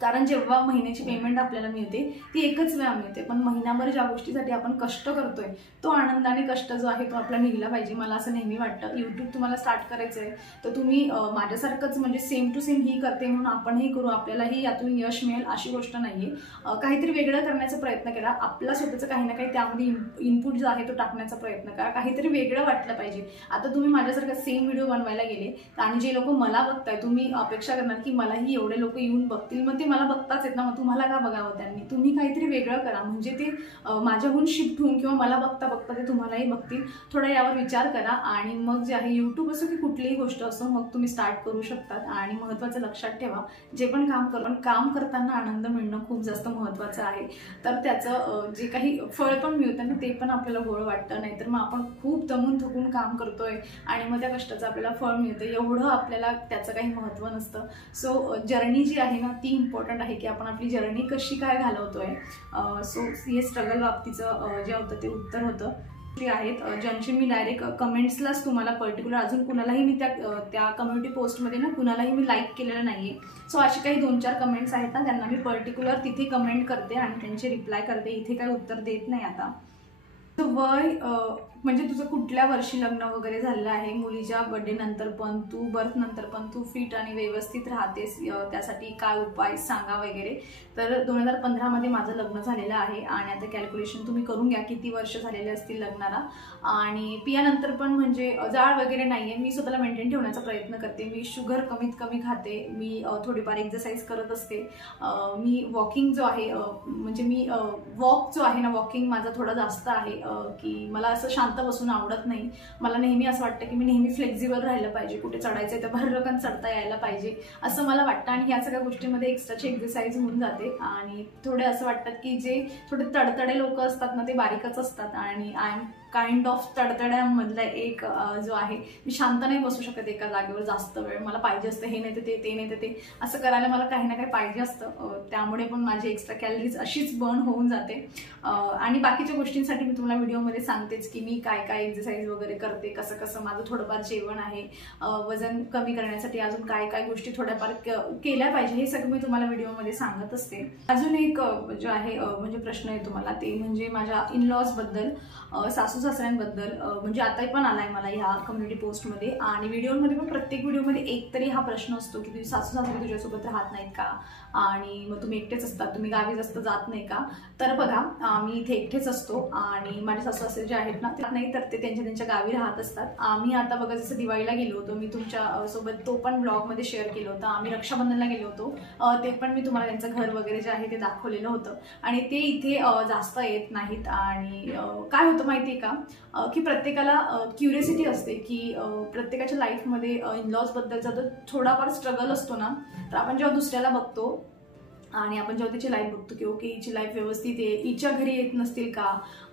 कारण जेव्हा महिन्याची पेमेंट आपल्याला मिळते ती एकच वेळा मिळते, पण महिनाभर ज्या गोष्टीसाठी आपण कष्ट करतोय तो आनंदाने कष्ट जो आहे तो आपला निघला पाहिजे. मला असं नेहमी वाटतं यूट्यूब तुम्हाला स्टार्ट करायचं आहे तर तुम्ही माझ्यासारखंच म्हणजे सेम टू सेम ही करते म्हणून आपणही करू, आपल्यालाही यातून यश मिळेल अशी गोष्ट नाहीये. काहीतरी वेगळं करण्याचा प्रयत्न केला, आपला स्वतःचं काही ना काही त्यामध्ये इनपुट जो आहे तो टाकण्याचा प्रयत्न करा, काहीतरी वेगळं वाटलं पाहिजे. आता तुम्ही माझ्यासारखं सेम व्हिडिओ बनवायला गेले आणि जे लोक मला बघताय तुम्ही अपेक्षा करणार की मलाही एवढे लोक येऊन बघतील, मग ते मला बघताच येत ना, मग तुम्हाला का बघावं त्यांनी. तुम्ही काहीतरी वेगळं करा म्हणजे ते माझ्याहून शिफ्ट होऊन किंवा मला बघता बघता ते तुम्हालाही बघतील. थोडा यावर विचार करा आणि मग जे आहे यूट्यूब असो की कुठलीही गोष्ट असो मग तुम्ही स्टार्ट करू शकतात. आणि महत्त्वाचं लक्षात ठेवा जे पण काम करताना आनंद मिळणं खूप जास्त महत्त्वाचं आहे, तर त्याचं जे काही फळ पण मिळतं ना ते पण आपल्याला गोड वाटतं. नाहीतर मग आपण खूप दमून थकून काम करतोय आणि मग त्या कष्टाचं आपल्याला फळ मिळतं एवढं आपल्याला त्याचं काही महत्त्व नसतं. सो जर्नी जी आहे ना ती इम्पॉर्टंट आहे की आपण आपली जर्नी कशी काय घालवतोय. सो हे स्ट्रगल बाबतीचं जे होतं ते उत्तर होतं. आहेत ज्यांची मी डायरेक्ट कमेंट्सलाच तुम्हाला पर्टिक्युलर अजून कुणालाही मी त्या कम्युनिटी पोस्टमध्ये ना कुणालाही मी लाईक केलेलं नाहीये. सो अशी काही 2-4 कमेंट्स आहेत ना त्यांना मी पर्टिक्युलर तिथे कमेंट करते आणि त्यांचे रिप्लाय करते, इथे काही उत्तर देत नाही आता. वय म्हणजे तुझं कुठल्या वर्षी लग्न वगैरे झालेलं आहे, मुलीच्या बर्थडे नंतर पण तू बर्थ नंतर पण तू फिट आणि व्यवस्थित राहतेस, त्यासाठी काय उपाय सांगा वगैरे. तर 2015 मध्ये माझं लग्न झालेलं आहे आणि आता कॅल्क्युलेशन तुम्ही करून घ्या किती वर्ष झालेले असतील लग्नाला. आणि पियानंतर पण म्हणजे जाळ वगैरे नाही आहे, मी स्वतःला मेंटेन ठेवण्याचा प्रयत्न करते. मी शुगर कमीत कमी खाते, मी थोडीफार एक्सरसाइज करत असते. मी वॉकिंग जो आहे म्हणजे मी वॉक जो आहे ना, वॉकिंग माझा थोडा जास्त आहे की मला असं शांत बसून आवडत नाही. मला नेहमी असं वाटतं की मी नेहमी फ्लेक्झिबल राहिलं पाहिजे, कुठे चढायचं तर भरकन चढता यायला पाहिजे असं मला वाटतं. आणि ह्या सगळ्या गोष्टींमध्ये एक्स्ट्राची एक्सरसाइज होऊन जाते. आणि थोडे असं वाटतं की जे थोडे तडतडे लोक असतात ना, ते बारीकच असतात आणि आय एम काइंड ऑफ तडतड्यामधला एक जो आहे. मी शांत नाही बसू शकत एका जागेवर जास्त वेळ, मला पाहिजे असतं हे नाही तर ते, ते नाही तर ते, असं करायला मला काही ना काही पाहिजे असतं. त्यामुळे पण माझी एक्स्ट्रा कॅलरीज अशीच बर्न होऊन जाते. आणि बाकीच्या गोष्टींसाठी मी तुम्हाला व्हिडिओमध्ये सांगतेच की मी काय काय एक्सरसाइज वगैरे करते, कसं कसं माझं थोडंफार जेवण आहे, वजन कमी करण्यासाठी अजून काय काय गोष्टी थोड्याफार केल्या पाहिजे, हे सगळं मी तुम्हाला व्हिडिओमध्ये सांगत असते. अजून एक जो आहे म्हणजे प्रश्न आहे तुम्हाला, ते म्हणजे माझ्या इनलॉज बद्दल, सासू सासऱ्यांबद्दल. म्हणजे आता पण आलाय मला ह्या कम्युनिटी पोस्टमध्ये आणि व्हिडिओमध्ये पण. प्रत्येक व्हिडिओमध्ये एक तरी हा प्रश्न असतो की तुझी सासू सासरे तुझ्यासोबत राहत नाहीत का, आणि मग तुम्ही एकटेच असतात, तुम्ही गावी जास्त जात नाही का. तर बघा, मी इथे एकटेच असतो आणि माझे सासू सासरे जे आहेत ना, ते नाही तर ते त्यांच्या त्यांच्या गावी राहत असतात. आम्ही आता बघा जसं दिवाळीला गेलो होतो, मी तुमच्या सोबत तो पण ब्लॉगमध्ये शेअर केलं होतं. आम्ही रक्षाबंधनला गेलो होतो, ते पण मी तुम्हाला त्यांचं घर वगैरे जे आहे ते दाखवलेलं होतं. आणि ते इथे जास्त येत नाहीत. आणि काय होतं माहिती आहे का, की प्रत्येकाला क्युरियोसिटी असते की प्रत्येकाच्या लाईफमध्ये इनलॉज बद्दलचा जर थोडाफार स्ट्रगल असतो ना, तर आपण जेव्हा दुसऱ्याला बघतो आणि आपण जेव्हा तिची लाईफ बघतो की ओके हिची लाईफ व्यवस्थित आहे, हिच्या घरी येत नसतील का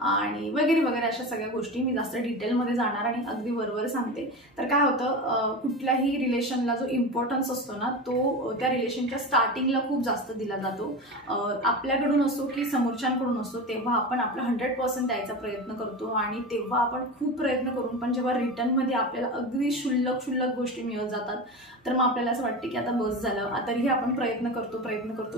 आणि वगैरे वगैरे, अशा सगळ्या गोष्टी मी जास्त डिटेलमध्ये जाणार आणि अगदी वरवर सांगते. तर काय होतं, कुठल्याही रिलेशनला जो इम्पॉर्टन्स असतो ना, तो त्या रिलेशनच्या स्टार्टिंगला खूप जास्त दिला जातो. आपल्याकडून असो की समोरच्यांकडून असो, तेव्हा आपण आपला 100% द्यायचा प्रयत्न करतो आणि तेव्हा आपण खूप प्रयत्न करून पण जेव्हा रिटर्नमध्ये आपल्याला अगदी क्षुल्लक गोष्टी मिळत जातात, तर मग आपल्याला असं वाटतं की आता बस झालं. तरीही आपण प्रयत्न करतो,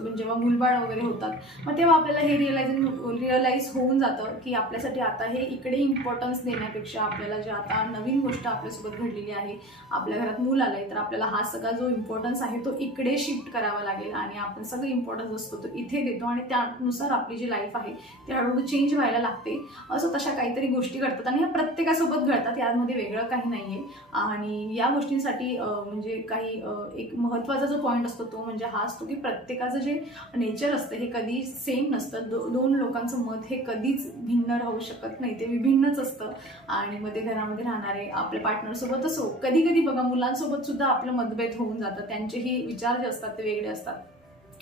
पण जेव्हा मुलबाळ वगैरे होतात, मग तेव्हा आपल्याला हे रिअलाइज होऊन जातं की आपल्यासाठी आता हे इकडे इम्पॉर्टन्स देण्यापेक्षा आपल्याला जे आता नवीन गोष्ट आपल्यासोबत घडलेली आहे, आपल्या घरात मूल आलंय, तर आपल्याला हा सगळा जो इम्पॉर्टन्स आहे तो इकडे शिफ्ट करावा लागेल आणि आपण सगळं इम्पॉर्टन्स असतो तो इथे देतो आणि त्यानुसार आपली जी लाईफ आहे ती हळूहळू चेंज व्हायला लागते. असं तशा काहीतरी गोष्टी घडतात आणि ह्या प्रत्येकासोबत घडतात, यामध्ये वेगळं काही नाहीये. आणि या गोष्टींसाठी म्हणजे काही एक महत्त्वाचा जो पॉईंट असतो तो म्हणजे हा असतो की प्रत्येकाचं जे नेचर असतं हे कधी सेम नसतं. दोन लोकांचं मत हे कधीच भिन्न राहू शकत नाही, ते विभिन्नच असतं. आणि मग ते घरामध्ये राहणारे आपल्या पार्टनरसोबत असो, कधी कधी बघा मुलांसोबत सुद्धा आपलं मतभेद होऊन जातं. त्यांचेही विचार जे असतात ते वेगळे असतात,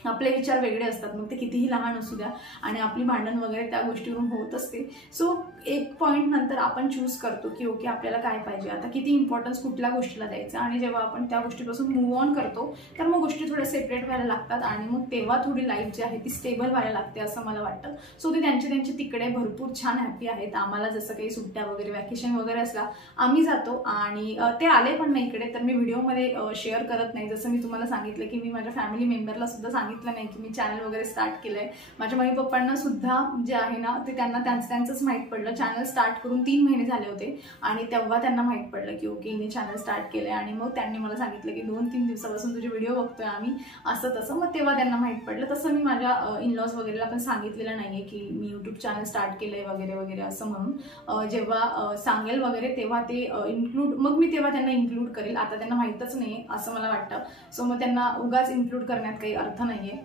आपले विचार वेगळे असतात, मग ते कितीही लहान असू द्या आणि आपली भांडण वगैरे त्या गोष्टीवरून होत असते. सो एक पॉईंट नंतर आपण चूज करतो की ओके आपल्याला काय पाहिजे, आता किती इम्पॉर्टन्स कुठल्या गोष्टीला द्यायचा. आणि जेव्हा आपण त्या गोष्टीपासून मूव्ह ऑन करतो, तर मग गोष्टी थोड्या सेपरेट व्हायला लागतात आणि मग तेव्हा थोडी लाईफ जी आहे ती स्टेबल व्हायला लागते असं मला वाटतं. सो ते त्यांचे तिकडे भरपूर छान हॅपी आहेत. आम्हाला जसं काही सुट्ट्या वगैरे वॅकेशन वगैरे असला आम्ही जातो आणि ते आले पण नाही इकडे, तर मी व्हिडिओमध्ये शेअर करत नाही. जसं मी तुम्हाला सांगितलं की मी माझ्या फॅमिली मेंबरला सुद्धा सांगितलं नाही की मी चॅनल वगैरे स्टार्ट केलंय. माझ्या मम्मी पप्पांना सुद्धा जे आहे ना ते त्यांना त्यांचंच माहीत पडलं. चॅनल स्टार्ट करून 3 महिने झाले होते आणि तेव्हा त्यांना माहीत पडलं की ओके हिने चॅनल स्टार्ट केलंय. आणि मग त्यांनी मला सांगितलं की 2-3 दिवसापासून तुझे व्हिडिओ बघतोय आम्ही, असं तसं. मग तेव्हा त्यांना माहीत पडलं. तसं मी माझ्या इनलॉज वगैरेला पण सांगितलेलं नाहीये की मी यूट्यूब चॅनल स्टार्ट केलंय वगैरे वगैरे असं म्हणून. जेव्हा सांगेल वगैरे तेव्हा ते मग मी तेव्हा त्यांना इन्क्लूड करेल. आता त्यांना माहीतच नाही असं मला वाटतं. सो मग त्यांना उगाच इन्क्लूड करण्यात काही अर्थ नाहीये.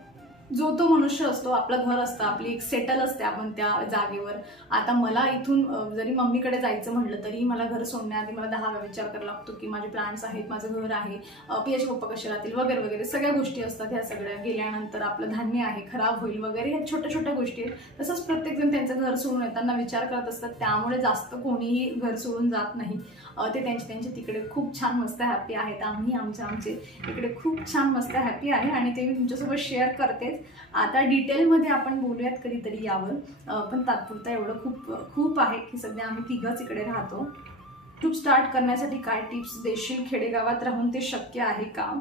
जो तो मनुष्य असतो, आपलं घर असतं, आपली एक सेटल असते आपण त्या जागेवर. आता मला इथून जरी मम्मीकडे जायचं म्हटलं तरी मला घर सोडण्याआधी मला 10 वेळा विचार करावा लागतो की माझे प्लॅन्स आहेत, माझं घर आहे, पियाचे पप्पा कसे राहतील वगैरे वगैरे सगळ्या गोष्टी असतात. ह्या सगळ्या गेल्यानंतर आपलं धान्य आहे खराब होईल वगैरे, ह्या छोट्या छोट्या गोष्टी आहेत. तसंच प्रत्येकजण त्यांचं घर सोडून येताना विचार करत असतात, त्यामुळे जास्त कोणीही घर सोडून जात नाही. ते त्यांचे तिकडे खूप छान मस्त हॅपी आहेत. आम्ही आमचे इकडे खूप छान मस्त हॅपी आहे आणि ते मी तुमच्यासोबत शेअर करतेच. आता डिटेलमध्ये आपण बोलूयात कधीतरी यावर, पण तात्पुरता एवढं खूप आहे की सध्या आम्ही तिघंच इकडे राहतो. यूट्यूब स्टार्ट करण्यासाठी काय टिप्स देशील? खेडेगावात राहून ते शक्य आहे का?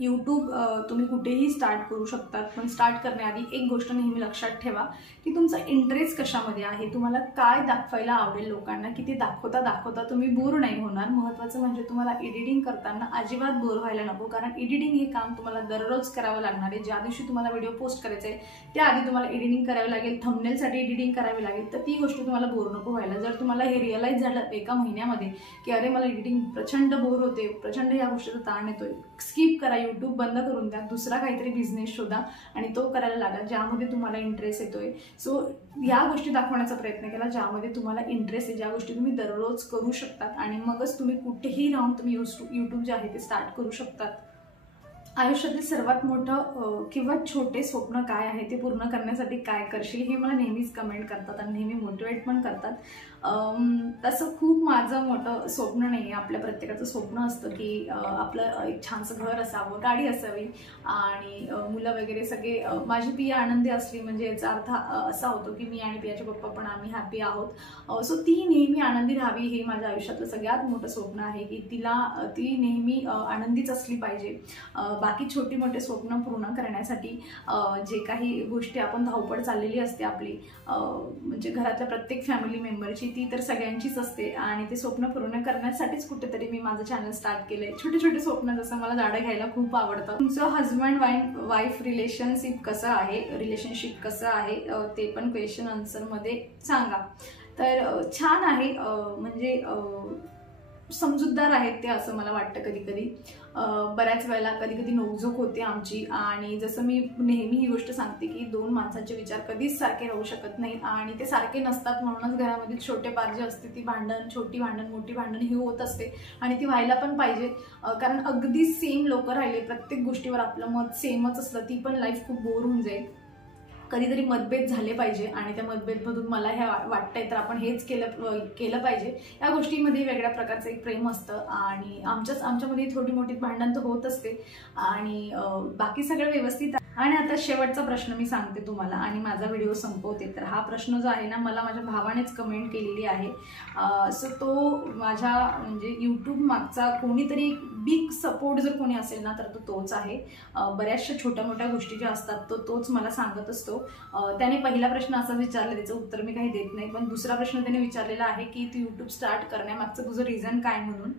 यूट्यूब तुम्ही कुठेही स्टार्ट करू शकतात, पण स्टार्ट करण्याआधी एक गोष्ट नेहमी लक्षात ठेवा की तुमचा इंटरेस्ट कशामध्ये आहे, तुम्हाला काय दाखवायला आवडेल लोकांना, की ते दाखवता दाखवता तुम्ही बोर नाही होणार. महत्त्वाचं म्हणजे तुम्हाला एडिटिंग करताना अजिबात बोर व्हायला नको, कारण एडिटिंग हे काम तुम्हाला दररोज करावं लागणार आहे. ज्या दिवशी तुम्हाला व्हिडिओ पोस्ट करायचा आहे त्याआधी तुम्हाला एडिटिंग करावी लागेल, थंबनेलसाठी एडिटिंग करावी लागेल, तर ती गोष्ट तुम्हाला बोर नको व्हायला. जर तुम्हाला हे रिअलाईज झालं एका महिन्यामध्ये की अरे मला एडिटिंग प्रचंड बोर होते, प्रचंड या गोष्टीचा ताण येतोय, स्किप करा, यूट्यूब बंद करून द्या, दुसरा काहीतरी बिझनेस शोधा आणि तो करायला लागा ज्यामध्ये तुम्हाला इंटरेस्ट येतोय. सो या गोष्टी दाखवण्याचा प्रयत्न केला ज्यामध्ये तुम्हाला इंटरेस्ट आहे, ज्या गोष्टी तुम्ही दररोज करू शकतात आणि मगच तुम्ही कुठेही राहून तुम्ही यूट्यूब जे आहे ते स्टार्ट करू शकतात. आयुष्यातील सर्वात मोठं किंवा छोटे स्वप्न काय आहे ते पूर्ण करण्यासाठी काय करशील हे मला नेहमीच कमेंट करतात आणि नेहमी मोटिवेट पण करतात. तसं खूप माझं मोठं स्वप्न नाही आहे. आपल्या प्रत्येकाचं स्वप्न असतं की आपलं एक छानसं घर असावं, गाडी असावी आणि मुलं वगैरे सगळे. माझी पिया आनंदी असली म्हणजे याचा अर्थ असा होतो की मी आणि पियाचे पप्पा पण आम्ही हॅपी आहोत. सो ती नेहमी आनंदी राहावी हे माझ्या आयुष्यातलं सगळ्यात मोठं स्वप्न आहे की ती नेहमी आनंदीच असली पाहिजे. बाकी छोटी मोठे स्वप्न पूर्ण करण्यासाठी जे काही गोष्टी आपण धावपळ चाललेली असते आपली, म्हणजे घरातल्या प्रत्येक फॅमिली मेंबरची, ती तर सगळ्यांचीच असते आणि ते स्वप्न पूर्ण करण्यासाठीच कुठेतरी मी माझं चॅनल स्टार्ट केलंय. छोटे छोटे स्वप्न, जसं मला झाडं घ्यायला खूप आवडतं. तुमचं हजबंड वाईफ रिलेशनशिप कसं आहे ते पण क्वेश्चन आन्सरमध्ये सांगा. तर छान आहे, म्हणजे समजूतदार आहेत ते असं मला वाटतं. कधी कधी बऱ्याच वेळेला कधी नोकझोक होते आमची, आणि जसं मी नेहमी ही गोष्ट सांगते की दोन माणसांचे विचार कधीच सारखे राहू शकत नाही आणि ते सारखे नसतात. म्हणूनच घरामध्ये छोटे पार जे असते ती भांडण, छोटी भांडण मोठी भांडण ही होत असते आणि ती व्हायला पण पाहिजे. कारण अगदी सेम लोक राहिले, प्रत्येक गोष्टीवर आपलं मत सेमच असलं ती पण लाईफ खूप बोर होऊन जाईल. कधीतरी मतभेद झाले पाहिजे आणि त्या मतभेदमधून मला हे वाटतंय तर आपण हेच केलं पाहिजे. या गोष्टीमध्ये वेगळ्या प्रकारचं एक प्रेम असतं आणि आमच्यामध्ये थोडी मोठी भांडण तर होत असते आणि बाकी सगळं व्यवस्थित. आणि आता शेवटचा प्रश्न मी सांगते तुम्हाला आणि माझा व्हिडिओ संपवते. तर हा प्रश्न जो आहे ना, मला माझ्या भावानेच कमेंट केलेली आहे. सो तो माझ्या म्हणजे यूट्यूब मागचा कोणीतरी बिग सपोर्ट जर कोणी असेल ना तर तोच आहे. बऱ्याचशा छोट्या मोठ्या गोष्टी ज्या असतात तोच मला सांगत असतो. त्याने पहिला प्रश्न असा विचारला, त्याचं उत्तर मी काही देत नाही, पण दुसरा प्रश्न त्याने विचारलेला आहे की तू यूट्यूब स्टार्ट करण्यामागचं तुझं रिझन काय म्हणून.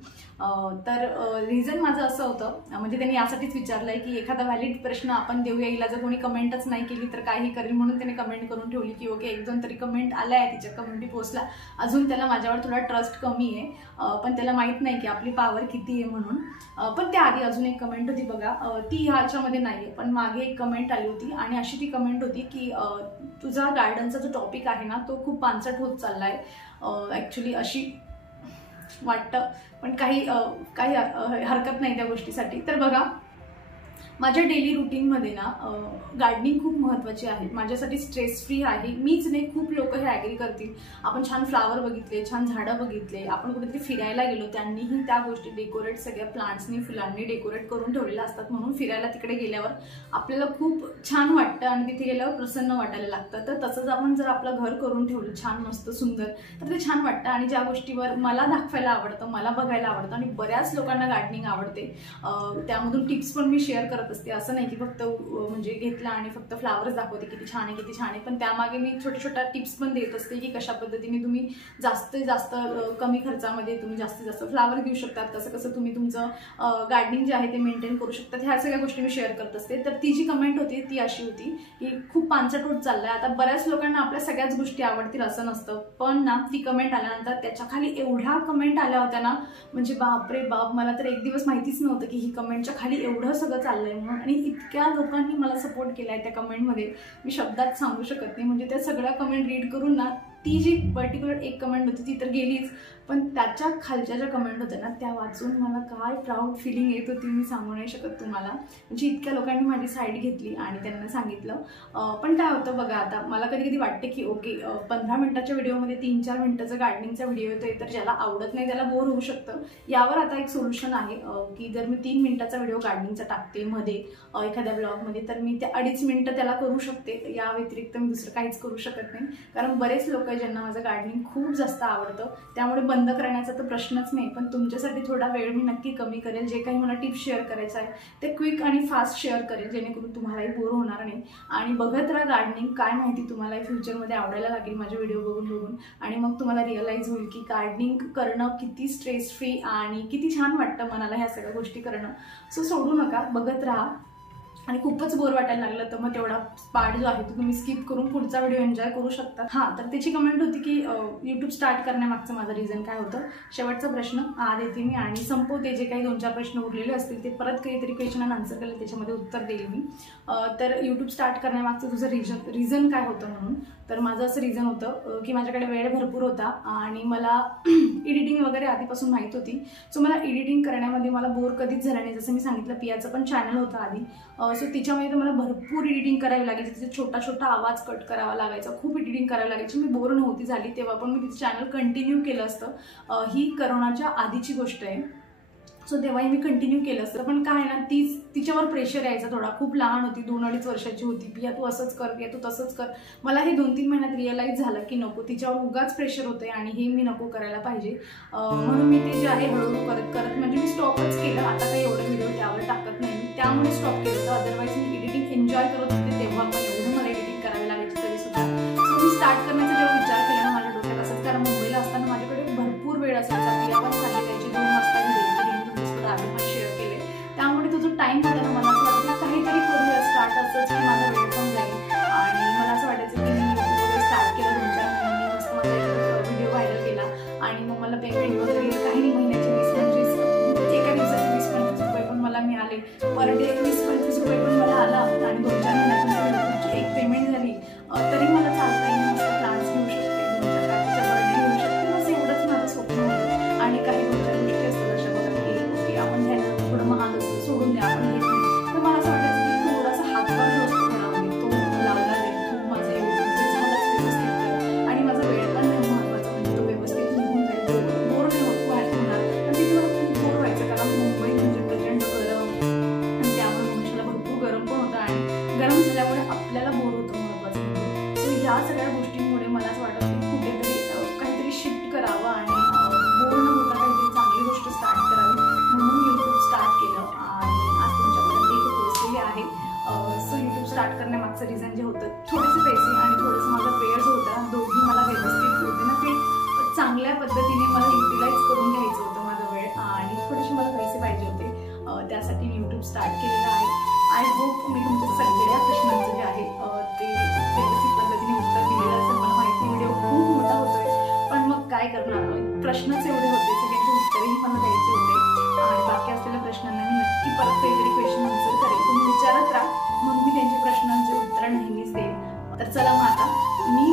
तर रिझन माझं असं होतं, म्हणजे त्यांनी यासाठीच विचारलंय की एखादा व्हॅलिड प्रश्न आपण देऊया, हिला जर कोणी कमेंटच नाही केली तर काही करेल, म्हणून त्याने कमेंट करून ठेवली की ओके 1-2 तरी कमेंट आल्या आहे तिच्या कम्युनिटी पोस्टला. अजून त्याला माझ्यावर थोडा ट्रस्ट कमी आहे, पण त्याला माहीत नाही की आपली पॉवर किती आहे म्हणून. पण त्याआधी अजून एक कमेंट होती बघा, ती ह्याच्यामध्ये नाही आहे पण मागे एक कमेंट आली होती आणि अशी ती कमेंट होती की तुझा गार्डनचा जो टॉपिक आहे ना तो खूप पानसट होत चालला आहे. ॲक्च्युली अशी वाटतं, पण काही हरकत नाही त्या गोष्टीसाठी. तर बघा, माझ्या डेली रुटीनमध्ये ना गार्डनिंग खूप महत्त्वाची आहे माझ्यासाठी, स्ट्रेस फ्री आहे. मीच नाही, खूप लोक हे ॲग्री करतील. आपण छान फ्लावर बघितले, छान झाडं बघितले, आपण कुठेतरी फिरायला गेलो त्यांनीही त्या गोष्टी डेकोरेट सगळ्या प्लांट्सनी फुलांनी डेकोरेट करून ठेवलेल्या असतात, म्हणून फिरायला तिकडे गेल्यावर आपल्याला खूप छान वाटतं आणि तिथे गेल्यावर प्रसन्न वाटायला लागतं. तर तसंच आपण जर आपलं घर करून ठेवलं छान मस्त सुंदर तर ते छान वाटतं. आणि ज्या गोष्टीवर मला दाखवायला आवडतं, मला बघायला आवडतं आणि बऱ्याच लोकांना गार्डनिंग आवडते, त्यामधून टिप्स पण मी शेअर करत असते. असं नाही की फक्त म्हणजे घेतला आणि फक्त फ्लावर्स दाखवते किती छान आहे किती छान आहे, पण त्यामागे मी छोट्या टिप्स पण देत असते की कशा पद्धतीने तुम्ही जास्तीत जास्त कमी खर्चामध्ये तुम्ही जास्तीत जास्त फ्लावर घेऊ शकतात, कसं तुम्ही तुमचं गार्डनिंग जे आहे ते मेंटेन करू शकतात, ह्या सगळ्या गोष्टी मी शेअर करत असते. तर ती जी कमेंट होती ती अशी होती की खूप पानसट होत चाललंय. आता बऱ्याच लोकांना आपल्या सगळ्याच गोष्टी आवडतील असं नसतं, पण ना ती कमेंट आल्यानंतर त्याच्या खाली एवढ्या कमेंट आल्या होत्या ना, म्हणजे बापरे बाप, मला तर एक दिवस माहितीच नव्हतं की ही कमेंटच्या खाली एवढं सगळं चाललंय म्हणून. आणि इतक्या लोकांनी मला सपोर्ट केला आहे त्या कमेंटमध्ये, मी शब्दात सांगू शकत नाही. म्हणजे त्या सगळ्या कमेंट रीड करून ना, ती जी पर्टिक्युलर एक कमेंट होती ती तर गेलीच, पण त्याच्या खालच्या ज्या कमेंट होत्या ना त्या वाचून मला काय प्राऊड फिलिंग येत होती मी सांगू नाही शकत तुम्हाला. म्हणजे इतक्या लोकांनी माझी साईड घेतली आणि त्यांना सांगितलं. पण काय होतं बघा, आता मला कधी कधी वाटते की ओके 15 मिनिटाच्या व्हिडिओमध्ये 3-4 मिनिटाचा गार्डनिंगचा व्हिडिओ येतोय, तर ज्याला आवडत नाही त्याला बोर होऊ शकतं. यावर आता एक सोल्युशन आहे की जर मी 3 मिनिटाचा व्हिडिओ गार्डनिंगचा टाकते मध्ये एखाद्या ब्लॉगमध्ये, तर मी ते 2.5 मिनिटं त्याला करू शकते. या व्यतिरिक्त मी दुसरं काहीच करू शकत नाही, कारण बरेच लोक ज्यांना माझं गार्डनिंग खूप जास्त आवडतं त्यामुळे बंद करण्याचा तर प्रश्नच नाही, पण तुमच्यासाठी थोडा वेळ मी नक्की कमी करेल. जे काही मला टिप्स शेअर करायचं आहे ते क्विक आणि फास्ट शेअर करेल, जेणेकरून तुम्हालाही बोर होणार नाही. आणि बघत राहा गार्डनिंग, काय माहिती तुम्हालाही फ्युचरमध्ये आवडायला लागेल माझे व्हिडिओ बघून आणि मग तुम्हाला रिअलाईज होईल की गार्डनिंग करणं किती स्ट्रेस फ्री आणि किती छान वाटतं मनाला ह्या सगळ्या गोष्टी करणं. सो सोडू नका, बघत राहा. आणि खूपच बोर वाटायला लागलं तर मग तेवढा पार्ट जो आहे तो तुम्ही स्किप करून पुढचा व्हिडिओ एन्जॉय करू शकता. हां, तर त्याची कमेंट होती की यूट्यूब स्टार्ट करण्यामागचं माझं रिझन काय होतं. शेवटचा प्रश्न देते मी आणि संपवते. जे काही 2-4 प्रश्न उरलेले असतील ते परत काहीतरी क्वेश्चन आणि आन्सर केले त्याच्यामध्ये उत्तर देईल मी. तर यूट्यूब स्टार्ट करण्यामागचं तुझं रिझन काय होतं म्हणून. तर माझं असं रिझन होतं की माझ्याकडे वेळ भरपूर होता आणि मला एडिटिंग वगैरे आधीपासून माहीत होती. सो मला एडिटिंग करण्यामध्ये मला बोर कधीच झालं नाही. जसं मी सांगितलं, पियाचं पण चॅनल होतं आधी. सो तिच्यामध्ये तर मला भरपूर एडिटिंग करावी लागायची. तिथे छोटा छोटा आवाज कट करावा लागायचा, खूप एडिटिंग करावी लागायची. मी बोर नव्हती झाली तेव्हा पण मी तिचं चॅनल कंटिन्यू केलं असतं. ही करोनाच्या आधीची गोष्ट आहे. सो तेव्हाही मी कंटिन्यू केलं असतं. पण काय ना, तिच्यावर प्रेशर यायचा थोडा. खूप लहान होती, 2-2.5 वर्षाची होती. पिया तू असंच कर, पिया तू तसंच कर. मला हे 2-3 महिन्यात रिअलाईज झालं की नको, तिच्यावर उगाच प्रेशर होते आणि हे मी नको करायला पाहिजे. म्हणून मी ते जे आहे हळूहळू करत करत म्हणजे मी स्टॉपच केलं. आता काही एवढं व्हिडिओ त्यावर टाकत नाही मी, त्यामुळे स्टॉप केलं. तर अदरवाईज मी एडिटिंग एन्जॉय करत होते तेव्हा पण एवढं मला एडिटिंग करावी लागायची तरी सुद्धा. सो मी स्टार्ट करण्याचा जेव्हा विचार केला ना माझ्या डोक्यात असंच, कारण मुंबईला असताना माझ्याकडे भरपूर वेळ असायचा. पिया पण चालली जायची 2 वाजता घरी. आधी पण शेअर केले, त्यामुळे तो जो टाइम होता ना, मला असं वाटतं की काहीतरी करूया स्टार्ट, असंच की माझा वेळ पण जाईल. आणि मला असं वाटायचं की मी वगैरे स्टार्ट केलं 2-4 महिन्यांनी, मस्त माझा एक व्हिडिओ व्हायरल केला आणि मग मला पेमेंट वगैरे काही नाही, महिन्याचे 20-25 एका दिवसाचे 20-25 रुपये पण मला मिळाले. पर डे 20-25 रुपये पण मला आला आणि 2-4 महिन्यातून एक पेमेंट झाली. तरी मला चालता येईल, मस्त प्लान्स घेऊ शकते, 2-4 काकीच्या बर्थडे घेऊ शकते. बस एवढंच माझं स्वप्न होतं. आणि काही 2-4 गोष्टी असतात अशा बघा की आपण घ्यायला थोडं महाग असतं, सोडून द्या, आपण घेत नाही. तर मला असं वाटायचं की थोडासा हातभार जो असतो घरामध्ये तो लावला जाईल. खूप माझं एवढं झालंच व्यवस्थित आणि माझा वेळ पण नाही महत्त्वाचा, म्हणजे तो व्यवस्थित निघून जाईल. बोर नाही होत बाहेर होणार. पण तिथे मला खूप बोर व्हायचं, कारण मुंबई म्हणजे प्रचंड गरम आणि त्यामुळे मनुष्याला भरपूर गरम पण होतं आणि गरम झाल्यामुळे आपल्याला बोर होतं महत्त्वाचं म्हणजे. सो ह्या सगळ्या गोष्टींमुळे मला असं वाटतं की कुठेतरी काहीतरी शिफ्ट करावं आणि बोर न होता काहीतरी चांगली गोष्ट स्टार्ट करावी, म्हणून यूट्यूब स्टार्ट केलं आणि आज तुमच्यापर्यंत इथे पोहोचलेले आहे. सो यूट्यूब स्टार्ट करण्यामागचं रिझन जे होतं, थोडेसे पैसे आणि थोडंसं माझा वेळ जो होता, दोघी मला व्यवस्थित होते ना, ते चांगल्या पद्धतीने मला युटिलाइज करून घ्यायचं होतं माझा वेळ आणि थोडेसे मला पैसे पाहिजे होते. त्यासाठी मी यूट्यूब स्टार्ट केलेलं आहे. आय होप मी तुमच्या सगळ्या प्रश्नांचं जे आहे ते व्यवस्थित पद्धतीने उत्तर दिलेलं असेल. मला माहिती व्हिडिओ खूप मोठा होतोय, पण मग काय करणार, प्रश्नच एवढे होते, सगळ्यांचे उत्तरही मला द्यायचे होते आणि बाकी असलेल्या प्रश्नांना मी नक्की परत काहीतरी क्वेश्चन आन्सर करेल. तुम्ही विचारत राहा, मग मी त्यांच्या प्रश्नांचे उत्तर नेहमीच देईल. तर चला मग आता मी